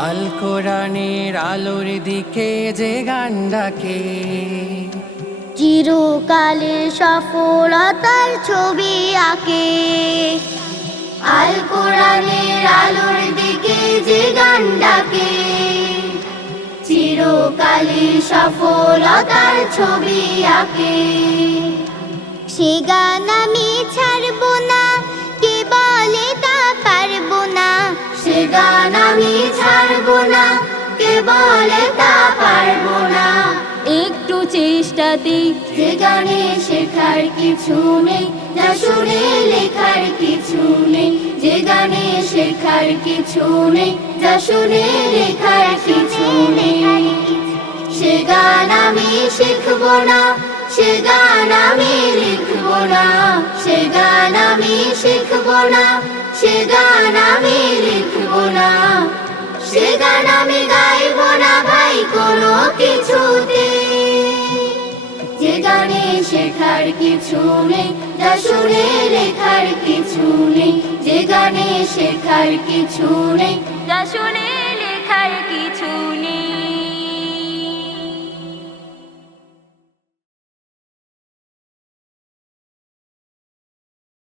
আল কোরআনের আলোর দিকে যে গান ডাকে, চিরকালের সফলতার ছবি আঁকে। আল কোরআনের আলোর দিকে যে গান ডাকে, চিরকালের সফলতার ছবি আঁকে। সে গান আমি ছাড়বো না, কে বলে তা পারবো না। সে গান আমি ছাড়বো না, কে বলে তা পারবো না। একটু চেষ্টাতেই যে গানে শেখার কিছু নেই, যা শুনে লেখার কিছু নেই। যে গানে শেখার কিছু নেই, যা শুনে লেখার কিছু নেই। সে গান আমি শিখবো না, সে গান আমি লিখবো না। সে গান আমি শিখবো না, সে গান আমি লিখবো না। সে গান আমি গাইবো না ভাই কোনো কিছুতে। যে গানে শেখার কিছু নেই, যা শুনে লেখার কিছু নেই। যে গানে শেখার কিছু নেই, যা শুনে লেখার কিছু নেই।